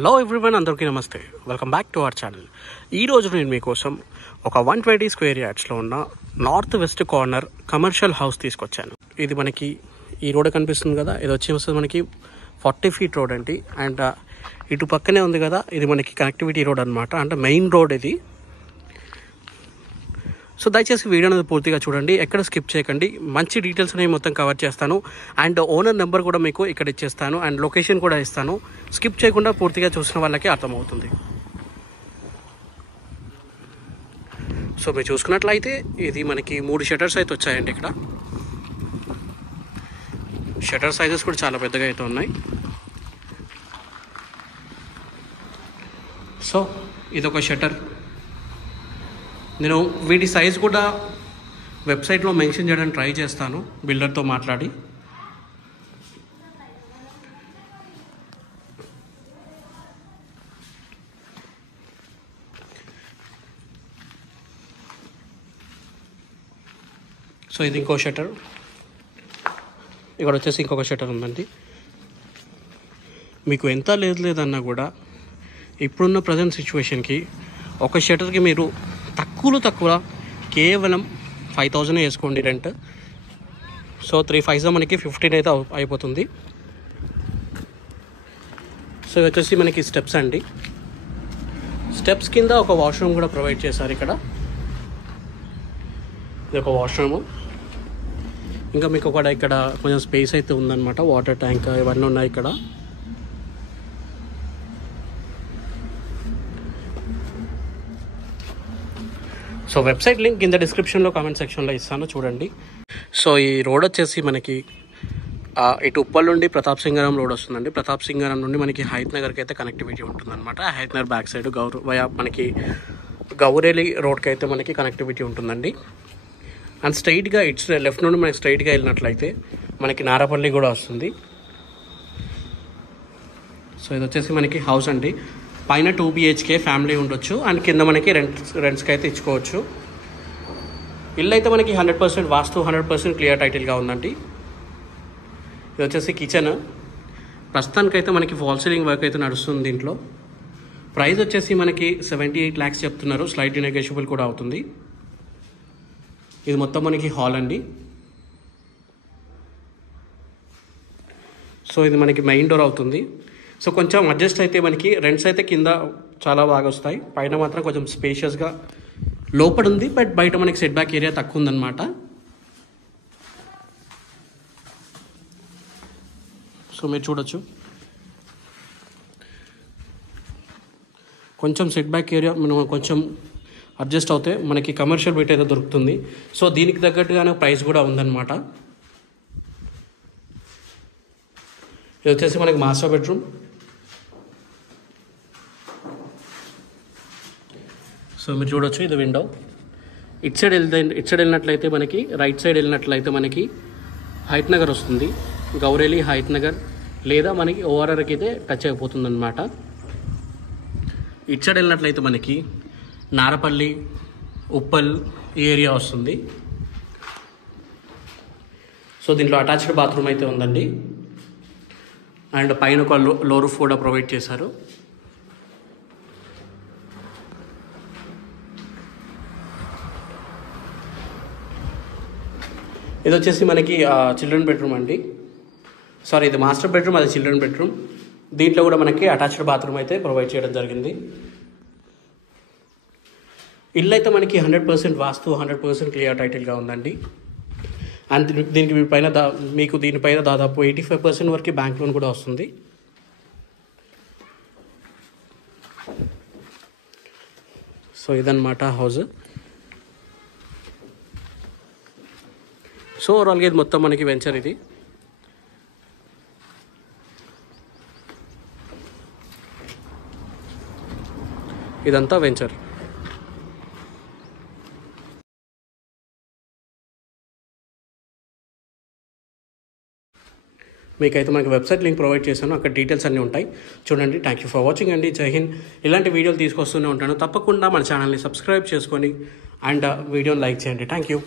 Hello everyone, అందరికీ నమస్తే. Welcome back to our channel. ఈరోజు నేను మీకోసం ఒక 120 స్క్వేర్ యార్డ్స్లో ఉన్న north west corner commercial house తీసుకొచ్చాను. ఇది మనకి ఈ రోడ్ కనిపిస్తుంది కదా, ఇది వస్తుంది మనకి 40 ఫీట్ రోడ్ అండి. అండ్ ఇటు పక్కనే ఉంది కదా, ఇది మనకి కనెక్టివిటీ రోడ్ అనమాట, అంటే మెయిన్ రోడ్ ఇది. సో దయచేసి వీడియో అనేది పూర్తిగా చూడండి, ఎక్కడ స్కిప్ చేయకండి. మంచి డీటెయిల్స్ అనేవి మొత్తం కవర్ చేస్తాను. అండ్ ఓనర్ నెంబర్ కూడా మీకు ఇక్కడ ఇచ్చేస్తాను, అండ్ లొకేషన్ కూడా ఇస్తాను. స్కిప్ చేయకుండా పూర్తిగా చూసిన వాళ్ళకి అర్థమవుతుంది. సో మీరు చూసుకున్నట్లయితే ఇది మనకి 3 షట్టర్స్ అయితే వచ్చాయండి. ఇక్కడ షట్టర్ సైజెస్ కూడా చాలా పెద్దగా అయితే ఉన్నాయి. సో ఇదొక షట్టర్. నేను వీటి సైజ్ కూడా వెబ్సైట్లో మెన్షన్ చేయడానికి ట్రై చేస్తాను బిల్డర్తో మాట్లాడి. సో ఇది ఇంకో షట్టర్, ఇక్కడ వచ్చేసి ఇంకొక షట్టర్ ఉందండి. మీకు ఎంత లేదన్నా కూడా ఇప్పుడున్న ప్రజెంట్ సిచ్యువేషన్కి ఒక షట్టర్కి మీరు తక్కువ కేవలం 5,000 వేసుకోండి రెంట్. సో 3 5 మనకి 15 అయితే అయిపోతుంది. సో ఇది వచ్చేసి మనకి స్టెప్స్ అండి. స్టెప్స్ కింద ఒక వాష్రూమ్ కూడా ప్రొవైడ్ చేశారు. ఇక్కడ ఇది ఒక వాష్రూము. ఇంకా మీకు కూడా ఇక్కడ కొంచెం స్పేస్ అయితే ఉందన్నమాట, వాటర్ ట్యాంక్ ఇవన్నీ ఉన్నాయి ఇక్కడ. సో వెబ్సైట్ లింక్ కింద డిస్క్రిప్షన్లో కామెంట్ సెక్షన్లో ఇస్తాను, చూడండి. సో ఈ రోడ్ వచ్చేసి మనకి ఇటు ఉప్పల్ నుండి ప్రతాప్ సింగారం రోడ్ వస్తుందండి. ప్రతాప్ సింగారం నుండి మనకి హైత్ నగర్కి అయితే కనెక్టివిటీ ఉంటుందన్నమాట. హైత్ నగర్ బ్యాక్ సైడ్ మనకి గౌరేలి రోడ్కి అయితే మనకి కనెక్టివిటీ ఉంటుందండి. అండ్ స్ట్రైట్గా లెఫ్ట్ నుండి మనకి స్ట్రైట్గా వెళ్ళినట్లయితే మనకి నారపల్లి కూడా వస్తుంది. సో ఇది వచ్చేసి మనకి హౌస్ అండి. పైన 2 BHK ఫ్యామిలీ ఉండొచ్చు, అండ్ కింద మనకి రెంట్స్కి అయితే ఇచ్చుకోవచ్చు. ఇల్లు అయితే మనకి 100% వాస్తు, 100% క్లియర్ టైటిల్గా ఉందండి. ఇది వచ్చేసి కిచెన్. ప్రస్తుతానికైతే మనకి ఫాల్ సీలింగ్ వర్క్ అయితే నడుస్తుంది దీంట్లో. ప్రైస్ వచ్చేసి మనకి 78 lakhs చెప్తున్నారు, స్లైట్ నెగోషియబుల్ కూడా అవుతుంది. ఇది మొత్తం మనకి హాల్ అండి. సో ఇది మనకి మెయిన్ డోర్ అవుతుంది. సో కొంచెం అడ్జస్ట్ అయితే మనకి రెంట్స్ అయితే కింద చాలా బాగా వస్తాయి, పైన మాత్రం కొంచెం స్పేషియస్గా లోపల ఉంది, బట్ బయట మనకి సెట్ బ్యాక్ ఏరియా తక్కువ ఉందన్నమాట. సో మీరు చూడొచ్చు, కొంచెం సెట్ బ్యాక్ ఏరియా మనం కొంచెం అడ్జస్ట్ అవుతే మనకి కమర్షియల్ బిట్ అయితే దొరుకుతుంది. సో దీనికి తగ్గట్టుగానే ప్రైస్ కూడా ఉందన్నమాట. ఇది వచ్చేసి మనకి మాస్టర్ బెడ్రూమ్. సో మీరు చూడొచ్చు, ఇది విండో. ఇటు సైడ్ వెళ్ళినట్లయితే మనకి రైట్ సైడ్ వెళ్ళినట్లయితే మనకి హైత్ నగర్ వస్తుంది, గౌరేలి హైత్ నగర్, లేదా మనకి ఓఆర్ఆర్కి అయితే టచ్ అయిపోతుంది అనమాట. ఇటు సైడ్ వెళ్ళినట్లయితే మనకి నారపల్లి, ఉప్పల్ ఈ ఏరియా వస్తుంది. సో దీంట్లో అటాచ్డ్ బాత్రూమ్ అయితే ఉందండి, అండ్ పైన ఒక లో రూఫ్ కూడా ప్రొవైడ్ చేశారు. ఇది వచ్చేసి మనకి చిల్డ్రన్ బెడ్రూమ్ అండి. సారీ, ఇది మాస్టర్ బెడ్రూమ్, అది చిల్డ్రన్ బెడ్రూమ్. దీంట్లో కూడా మనకి అటాచ్డ్ బాత్రూమ్ అయితే ప్రొవైడ్ చేయడం జరిగింది. ఇల్లు అయితే మనకి 100% వాస్తు, 100% క్లియర్ టైటిల్గా ఉందండి. అండ్ దీనికి మీకు దీనిపైన దాదాపు 85% వరకు బ్యాంక్ లోన్ కూడా వస్తుంది. సో ఇదన్నమాట హౌస్. సో ఓవరాల్గా ఇది మొత్తం మనకి వెంచర్. ఇది ఇదంతా వెంచర్. మీకైతే మనకి వెబ్సైట్ లింక్ ప్రొవైడ్ చేశాను, అక్కడ డీటెయిల్స్ అన్నీ ఉంటాయి, చూడండి. థ్యాంక్ యూ ఫర్ వాచింగ్ అండి. జై హింద్. ఇలాంటి వీడియోలు తీసుకొస్తూనే ఉంటాను, తప్పకుండా మన ఛానల్ని సబ్స్క్రైబ్ చేసుకొని అండ్ వీడియోని లైక్ చేయండి. Thank you.